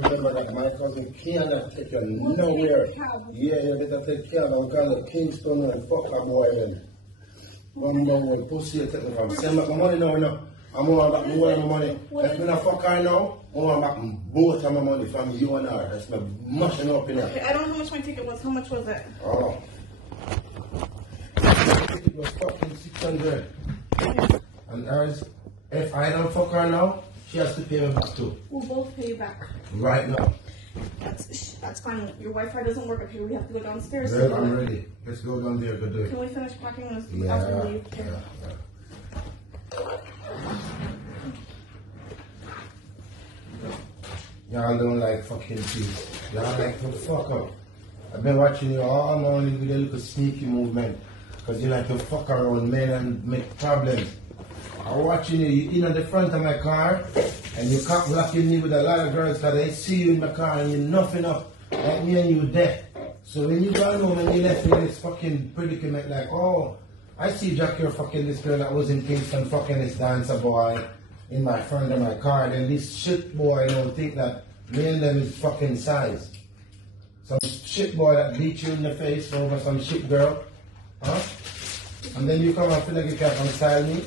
remember that my cousin cannot take you nowhere. Yeah, you better take care of him because of Kingston and fuck a boy then. One more pussy you take me from. Send back my money now, you know. I'm going back my money. If I'm not fuck her now, I'm going back both of my money from you and her. That's me mushing up in here. Okay, I don't know how much my ticket was. How much was it? Oh. It was fucking 600. Okay. And hers, if I don't fuck her now, she has to pay me back too. We'll both pay you back. Right now. That's fine. Your Wi-Fi doesn't work up here. We have to go downstairs. Girl, I'm ready. Let's go down there, go do it. Can we finish packing this Yeah, after we leave? yeah. Y'all don't like fucking peace. Y'all like to fuck up. I've been watching you all morning with a little sneaky movement. Because you like to fuck around men and make problems. I'm watching you in the front of my car and you cock blocking me with a lot of girls because they see you in my car and you're nothing up. Like me and you deaf. So when you go home and you left me in this fucking predicament like, oh, I see Jack here fucking this girl that was in Kingston fucking this dancer boy in my front of my car. Then this shit boy don't think that me and them is fucking size. Some shit boy that beat you in the face over some shit girl. Huh? And then you come and feel like you can't style me.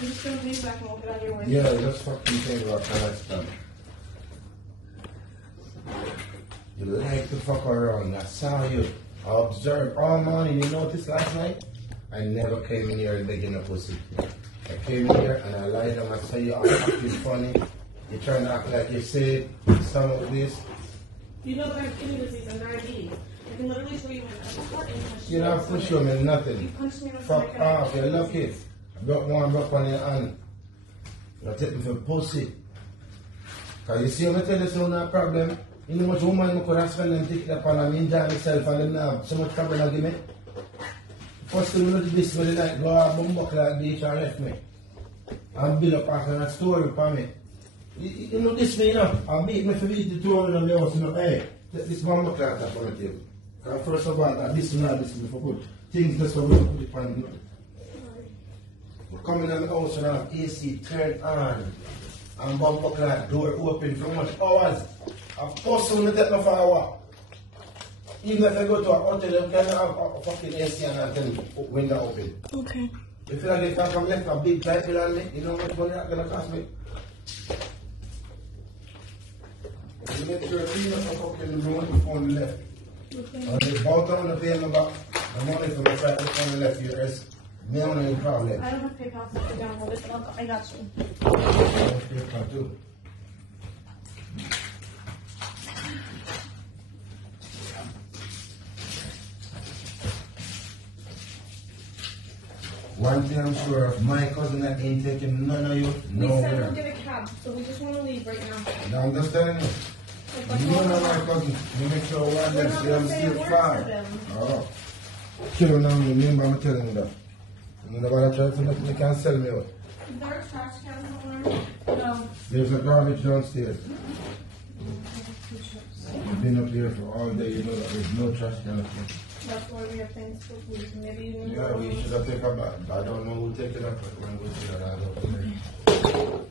I'm just going to leave back and we'll get on your way. Yeah, just fucking think about that stuff. You like to fuck around. I saw you. I observed all morning. You noticed last night? I never came in here begging a pussy. I came in here and I lied down. I saw you all acting funny. You trying to act like you said some of this. You know that I have kidney disease and diabetes. I can literally show you my heart and You don't push you, man, nothing. You punched me in the Fuck stomach. off, you're lucky. I got one broke on your hand. You take me for pussy. Because you see, I'm tell you so no problem. You know how much woman I could have spent and take it upon and enjoy myself and then have so much problem I give me. First thing you do this with the night, go out and buckle like beach and left me. And build up after that story for me. You know this me, you know. I beat me for beat the 200 on the house, you know. Hey, take this one buckle out of the table. Because first of all, this one and this one for good. Things just for we put it on the we're coming in the house and have AC turned on. And bumper clock door open for much hours. A person will take me for a walk. Even if I go to a hotel, you can have a fucking AC and then window open. Okay. If you like if I come left a big light bill on me, you know how much money that's gonna cost me? You make sure you clean up the fucking room before you left. Okay. And the bottom of the pay me back, the money for the fact that you left your rest. Me on any problem. I don't have PayPal to put download it, but I got you. PayPal too. One thing I'm sure of, my cousin that ain't taking none of you We said nowhere. we'll get a cab, so we just want to leave right now. I'm just telling you. Like, You know my cousin. You make sure one of We're them not see gonna I'm say a still word far. to them. Oh. Kill now, remember I'm telling you that. You know what I try for nothing, you can't sell me out. Is there a trash can somewhere? No. There's a garbage downstairs. You've been up here for all day, you know that there's no trash can up here. That's why we have things for food. Maybe you Yeah, we should have taken a bath. I don't know who take it up, but when we do that, I don't know.